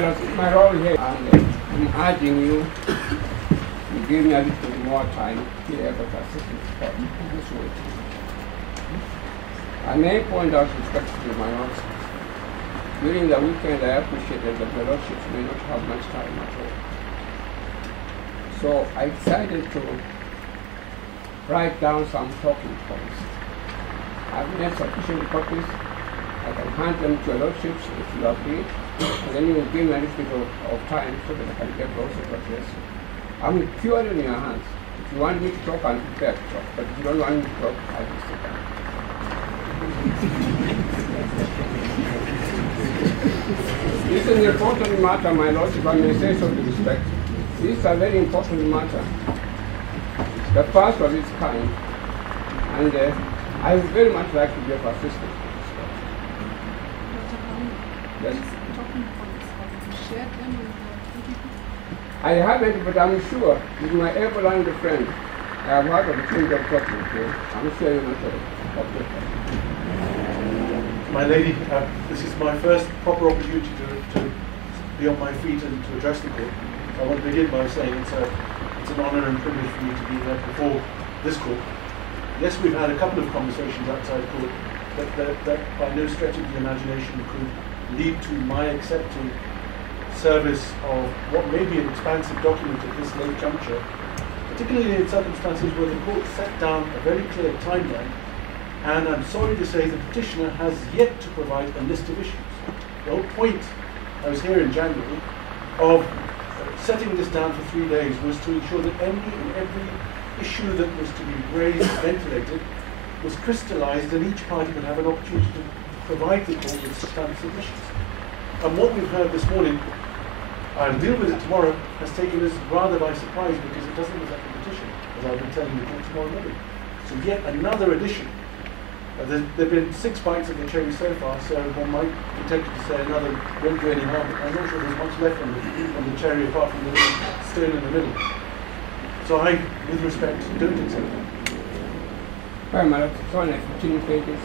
my role here, and I'm urging you to give me a little more time to be able to assist in this way. I may point out respectfully my notes. During the weekend, I appreciated that the lordships may not have much time at all. So I decided to write down some talking points. I've made sufficient copies. I can hand them to your lordships if you agree, and then you will give me a little bit of time so that I can get those to address you. I'm purely in your hands. If you want me to talk, I'm prepared to talk. But if you don't want me to talk, I will sit down. This is an important matter, my lord, if I may say so with respect. This is a very important matter. The first of its kind. And I would very much like to be of assistance. Yes. I haven't, but I'm sure with my able-learned friend, I have heard of the change of talking to. I'm sure you must have. My lady, this is my first proper opportunity to be on my feet and to address the court. I want to begin by saying it's an honour and privilege for me to be here before this court. Yes, we've had a couple of conversations outside court that by no stretch of the imagination could lead to my accepting service of what may be an expansive document at this late juncture, particularly in circumstances where the court set down a very clear timeline, and I'm sorry to say the petitioner has yet to provide a list of issues. The whole point, I was here in January, of setting this down for 3 days was to ensure that any and every issue that was to be raised, ventilated, was crystallized, and each party would have an opportunity to provide the court with substantive issues. And what we've heard this morning, I'll deal with it tomorrow, has taken us rather by surprise because it doesn't reflect the petition, as I've been telling the court tomorrow morning. So yet another addition. There have been 6 bites of the cherry so far, so one might be tempted to say another won't do any harm. I'm not sure there's much left on the cherry apart from the little stone in the middle. So I, with respect, don't accept it. Well, my lord, it's only 15 pages.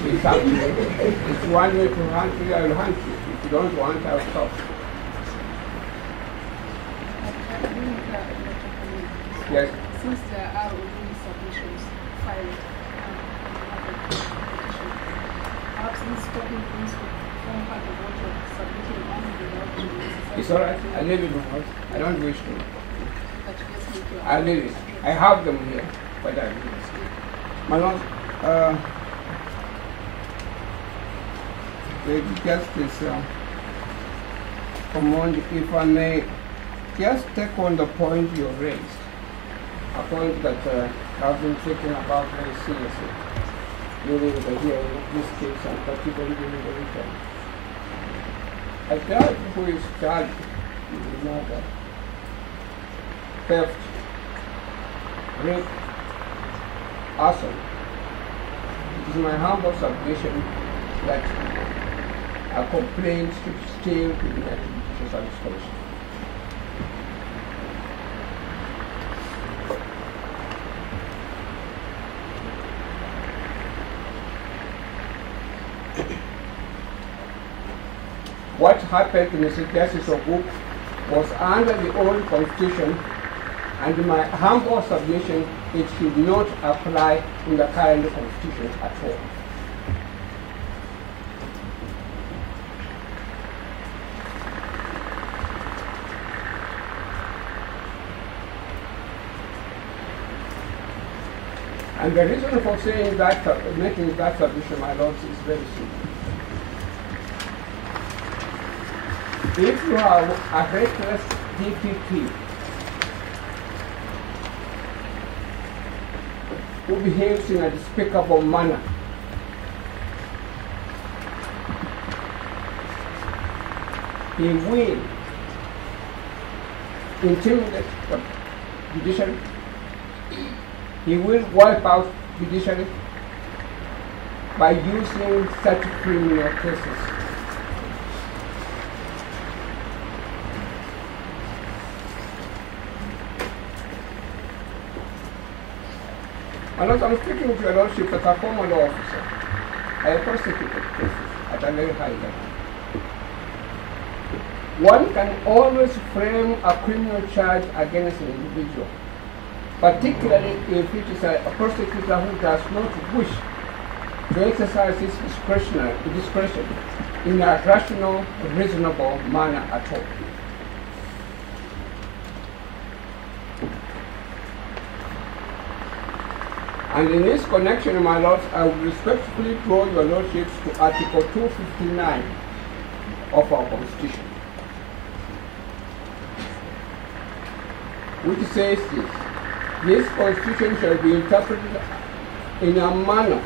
It's up to you. It's one way to hand to you, I will hand to you. If you don't want, I'll stop. Yes. Since there are already submissions filed, perhaps this talking points could form part of what you're submitting on the It's all right. I leave it in house. I don't wish to. But you just need to I leave it. I have them here, but I leave it. My lord, the Justice Command, if I may just take on the point you raised, a point that I've been thinking about very seriously during the hearing of this case and particularly during the weekend. A judge who is charged with murder, theft, rape, arson, it is my humble submission that a complaint should still be made to satisfaction. What happened to Mr. Justice Oguk was under the old constitution, and my humble submission, it should not apply in the current constitution at all. And the reason for saying that, making that submission, my lords, is very simple. If you have a reckless DPP who behaves in a despicable manner, he will intimidate the judiciary, he will wipe out judiciary by using such criminal cases. And as I'm speaking to your lordship as a former law officer, I prosecuted cases at a very high level. one can always frame a criminal charge against an individual, particularly if it is a prosecutor who does not wish to exercise his discretion in a rational, reasonable manner at all. And in this connection, my lords, I would respectfully draw your lordships to Article 259 of our Constitution, which says this Constitution shall be interpreted in a manner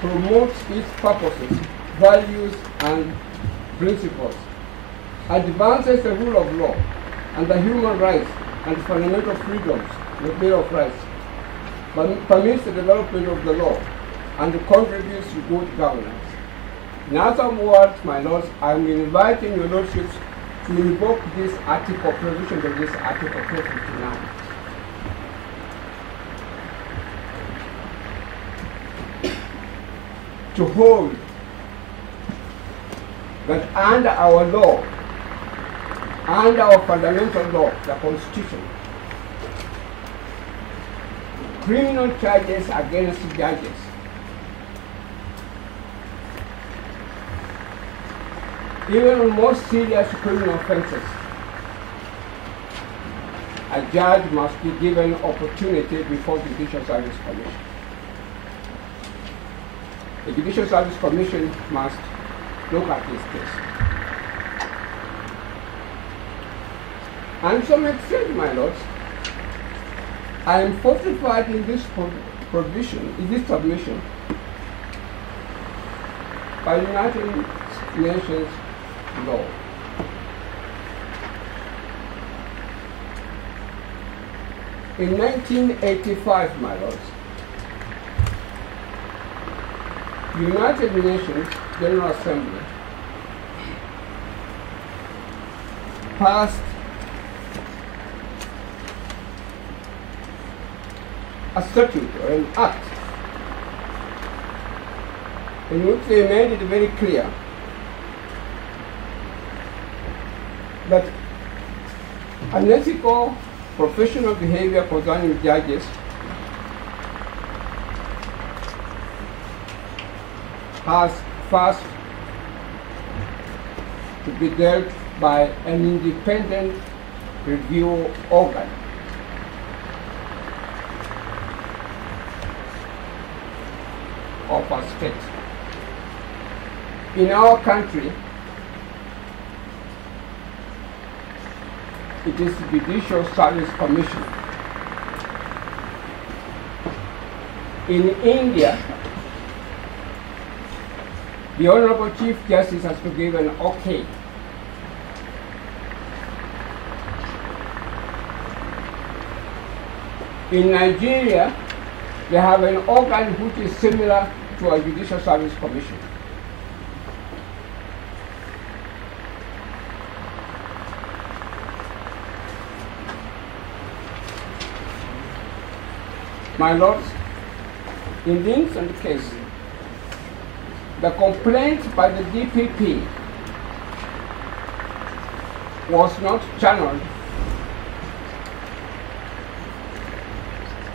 promotes its purposes, values, and principles, advances the rule of law and the human rights and fundamental freedoms, the Bill of Rights, permits the development of the law, and contributes to good governance. In other words, my lords, I am inviting your lordships to invoke this article, provision of this Article 259. To hold that under our law, under our fundamental law, the Constitution, criminal charges against judges even on most serious criminal offenses, a judge must be given opportunity before the Judicial Service Commission. The Judicial Service Commission must look at this case. And some extent, my lords, I am fortified in this provision, in this submission, by United Nations law. In 1985, my lords, the United Nations General Assembly passed a statute or an act in which they made it very clear that unethical professional behavior concerning judges has first to be dealt by an independent review organ. Of our state. In our country, it is the Judicial Service Commission. In India, the Honorable Chief Justice has to give an okay. In Nigeria, they have an organ which is similar to a Judicial Service Commission. My lords, in the instant case, the complaint by the DPP was not channeled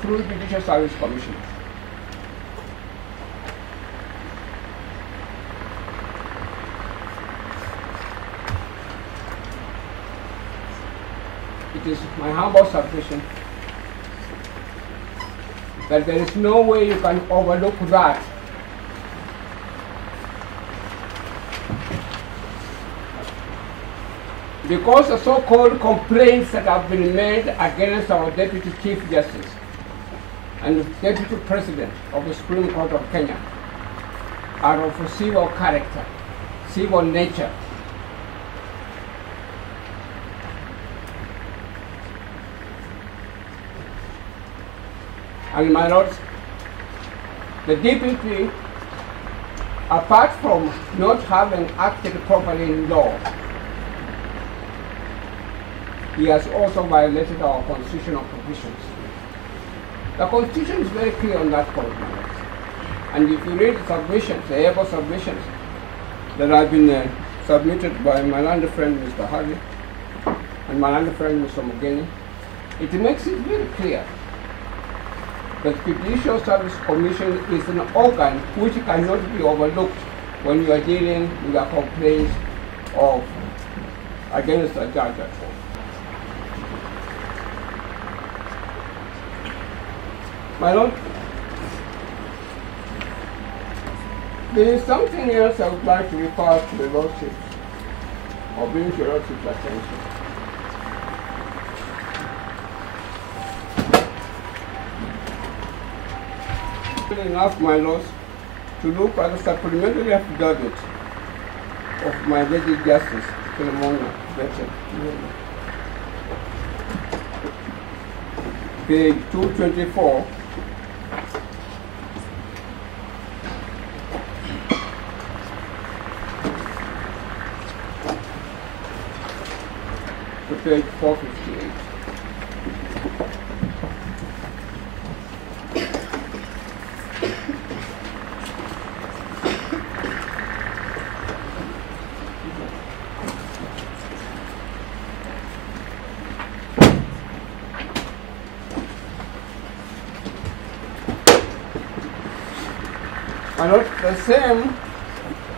through the Judicial Service Commission. It is my humble submission that there is no way you can overlook that. Because the so-called complaints that have been made against our Deputy Chief Justice and the Deputy President of the Supreme Court of Kenya are of a civil character, civil nature. And my lords, the DPP, apart from not having acted properly in law, he has also violated our constitutional provisions. The Constitution is very clear on that point, my lords. And if you read the submissions, the able submissions that have been submitted by my land friend Mr. Hardy and my land friend Mr. Mugeni, it makes it very clear that the Judicial Service Commission is an organ which cannot be overlooked when you are dealing with a complaint of against a judge at all. My Lord, there is something else I would like to refer to the Lordship, or bring to your Lordship's attention. Enough, my Lord, to look at the supplementary affidavit of my Lady Justice Philomena Mwilu. Page 224. To page 458. The same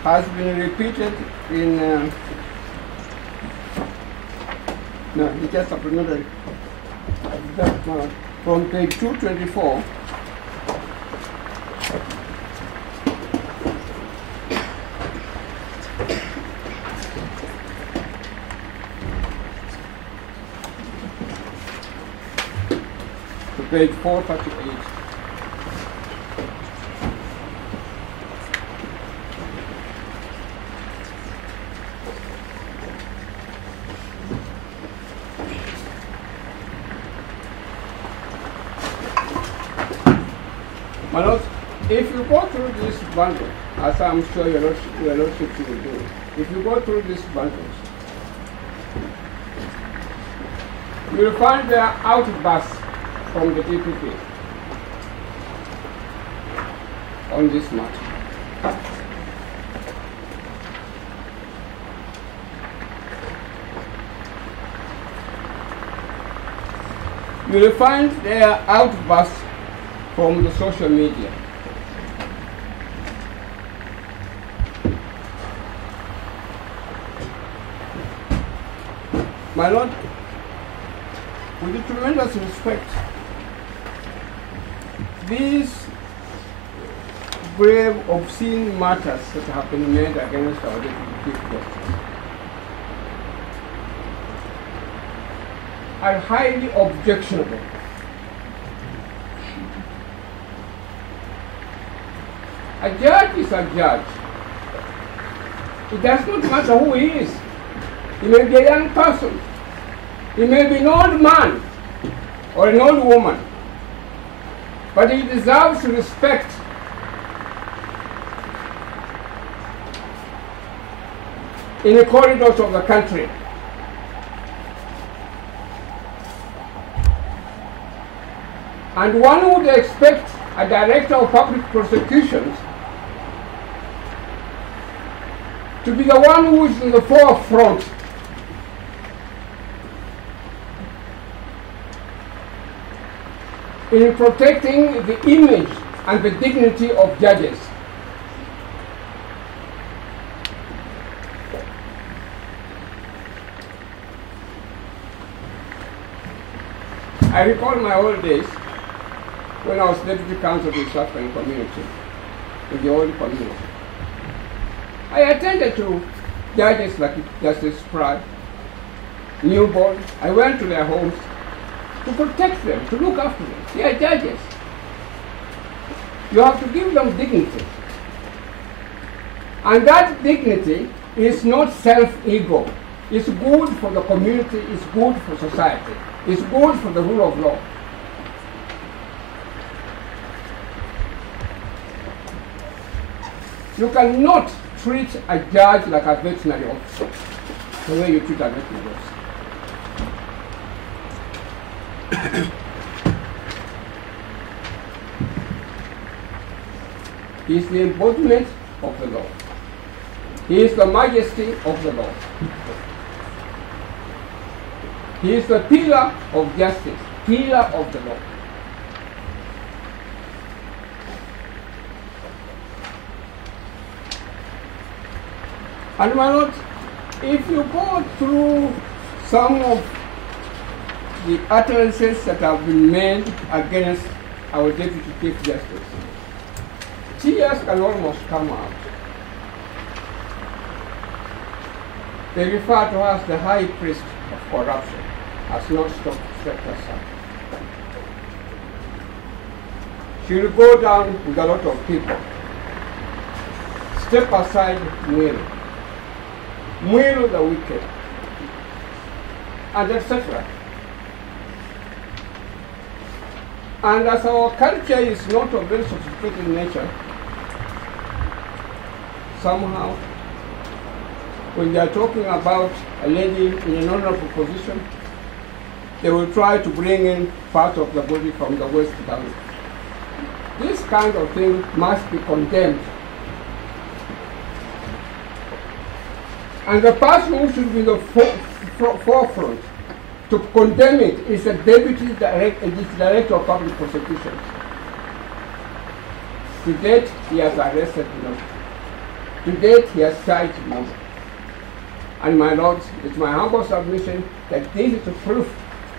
has been repeated in no, it's just supplementary. From page 224. To page 438. My Lord, if you go through this bundle, as I'm sure your Lordship will do, if you go through these bundles, you will find their outbursts from the DPP on this matter. You will find their outbursts from the social media. My Lord, with tremendous respect, these grave, obscene matters that have been made against our Deputy Chief Justice are highly objectionable. A judge is a judge. It does not matter who he is. He may be a young person. He may be an old man or an old woman. But he deserves respect. In the corridors of the country. And one would expect a director of public prosecutions to be the one who is in the forefront in protecting the image and the dignity of judges. I recall my old days when I was deputy counsel to the South African community, in the old community. I attended to judges like Justice Pratt, newborn. I went to their homes to protect them, to look after them. They are judges. You have to give them dignity. And that dignity is not self-ego. It's good for the community, it's good for society, it's good for the rule of law. You cannot treat a judge like a veterinary officer, the way you treat a veterinary officer. He is the embodiment of the law. He is the majesty of the law. He is the pillar of justice, pillar of the law. And my lord, if you go through some of the utterances that have been made against our Deputy Chief Justice, tears can almost come out. They refer to her as the high priest of corruption, as not stepped aside. She will go down with a lot of people. Step aside Mwilu. Mwilu the wicked, and etc. And as our culture is not of very sophisticated nature, somehow, when they are talking about a lady in an honorable position, they will try to bring in part of the body from the West Bank. This kind of thing must be condemned. And the person who should be in the forefront to condemn it is the Deputy Director of Public Prosecutions. To date, he has arrested none. To date, he has tried none. And my lords, it's my humble submission that this is a proof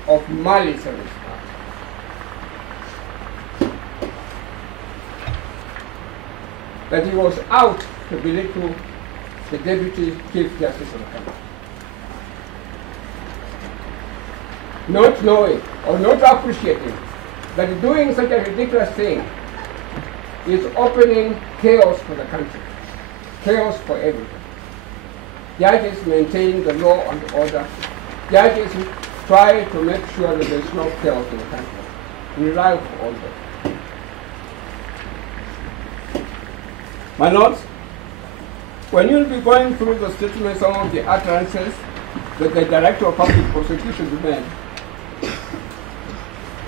of malice on his part. That he was out to belittle the Deputy Chief Justice of the country. Not knowing or not appreciating that doing such a ridiculous thing is opening chaos for the country, chaos for everyone. Judges maintain the law and order. Judges try to make sure that there is no chaos in the country. We rely on all that. My lords, when you'll be going through the statements, some of the utterances that the Director of Public Prosecution made,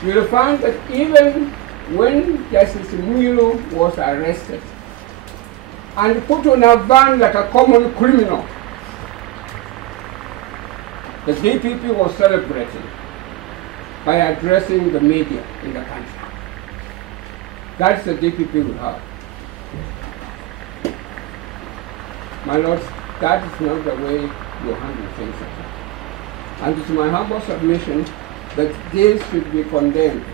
you will find that even when Justice Mwilu was arrested and put on a van like a common criminal, the DPP was celebrating by addressing the media in the country. That's the DPP we have. My lords, that is not the way you handle things. And it's my humble submission that this should be condemned.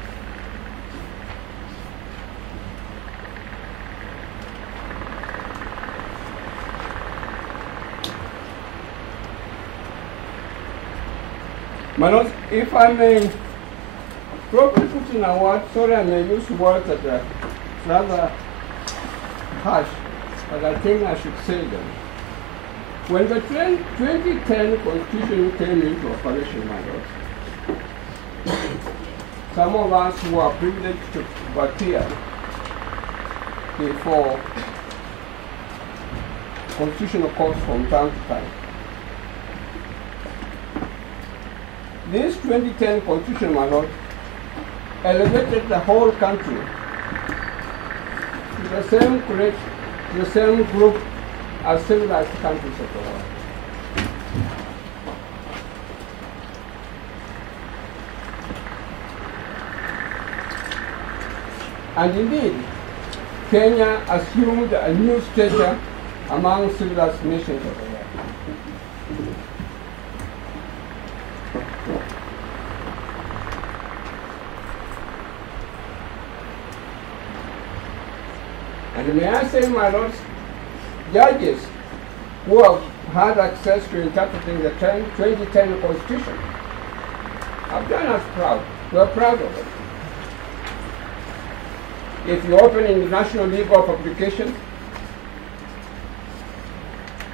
My lords, if I may probably put in a word, sorry I may use words that are rather harsh, but I think I should say them. When the 2010 Constitution came into operation, my lords, some of us who are privileged to appear before constitutional courts from time to time. This 2010 Constitution, my lord, elevated the whole country to the same group as civilized countries of the world. And indeed, Kenya assumed a new stature among civilized nations of the world. And may I say, my lords, judges who have had access to interpreting the 2010 Constitution have done us proud. We're proud of it. If you open in the National Legal Publication,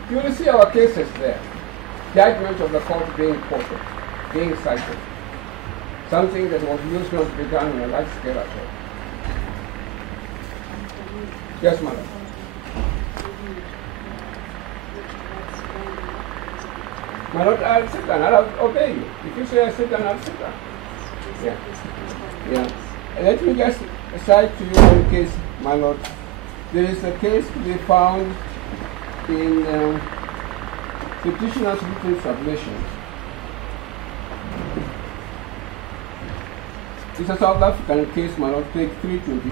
you will see our cases there. Judgments of the court being quoted, being cited. Something that was used not to be done on a large scale at all. Yes, madam. My lord, I'll sit down. I'll obey you. If you say I sit down, I'll sit down. Yeah. Yeah. Let me just cite to you one case, my lord. There is a case to be found in petitioner's written submissions. It's a South African case, my lord, page 320.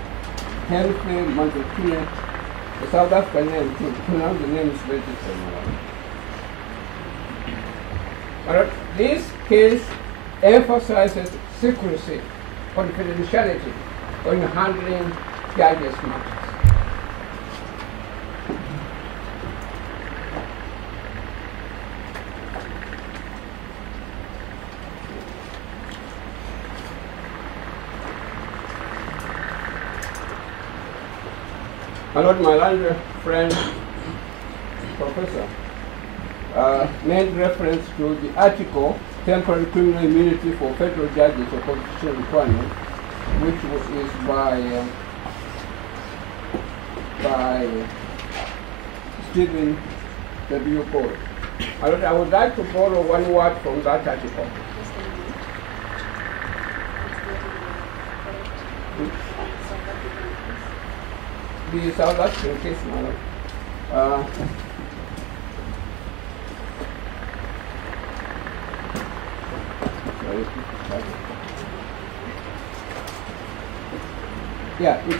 Henry Manzekine, the South African name, to pronounce the name is very difficult, my lord. My lord, this case emphasizes secrecy, confidentiality when handling judges' matters. My lord, my learned friend, professor, made reference to the article, Temporary Criminal Immunity for Federal Judges or Constitutional Requirement, which is by Stephen W. Cole. My lord, I would like to borrow one word from that article. The South African case, my lord. Yeah, it's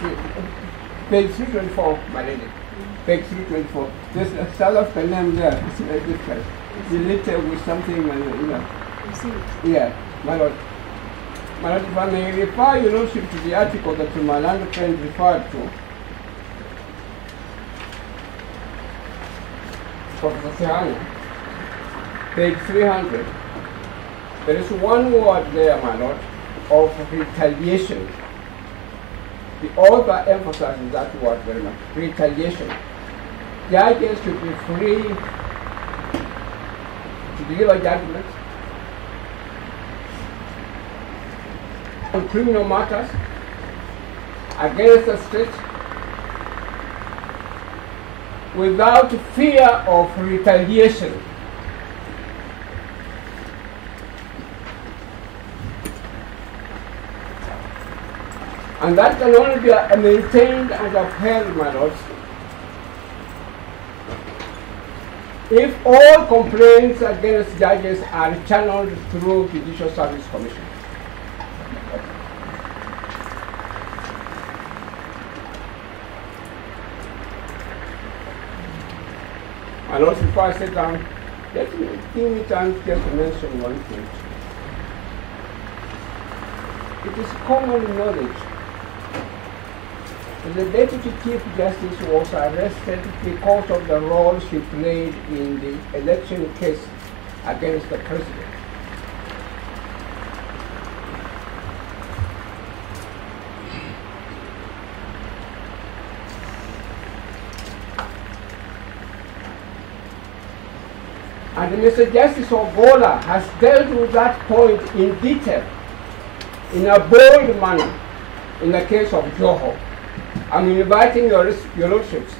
page 324, my lady. Page 324. There's a South African name there. It's very different. It's related with something, you know. Yeah, my lord. My lord, if I may refer your lordship to the article that my learned friend referred to, Professor Sehani, page 300, there is one word there, my lord, of retaliation. The author emphasizes that word very much, retaliation. Judges should be free to deliver judgment on criminal matters against the state without fear of retaliation. And that can only be maintained and upheld, my lords, if all complaints against judges are channeled through Judicial Service Commission. My lords, before I sit down, let me give me time just to mention one thing. It is common knowledge that the Deputy Chief Justice was arrested because of the role she played in the election case against the President. And Mr. Justice Ogola has dealt with that point in detail, in a bold manner, in the case of Joho. I'm inviting your lordships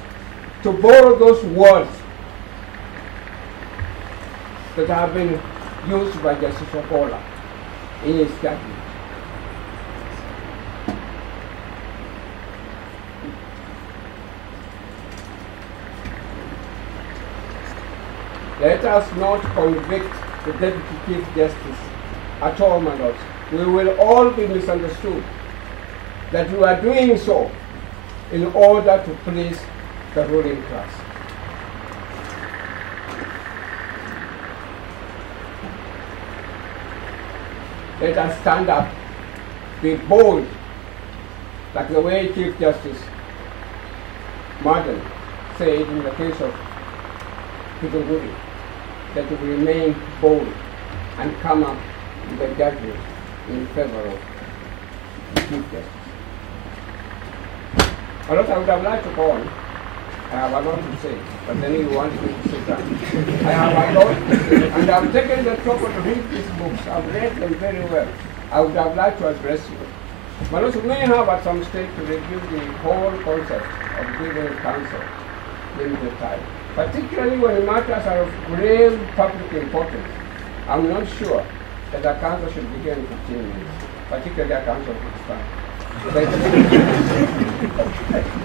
to borrow those words that have been used by Justice Ogola in his judgment. Let us not convict the Deputy Chief Justice at all, my lords. We will all be misunderstood that we are doing so in order to please the ruling class. Let us stand up, be bold, like the way Chief Justice Martin said in the case of Kitunguri, that we remain bold and come up with a judgment in favor of the Chief Justice. I would have liked to go on. I have a lot to say, but then you want me to sit down. I have a lot to say, and I've taken the trouble to read these books. I've read them very well. I would have liked to address you. But also may have at some stage to review the whole concept of giving counsel limited time. Particularly when matters are of grave public importance. I'm not sure that a counsel should be here in 15 minutes, particularly a counsel who's time. Thank you.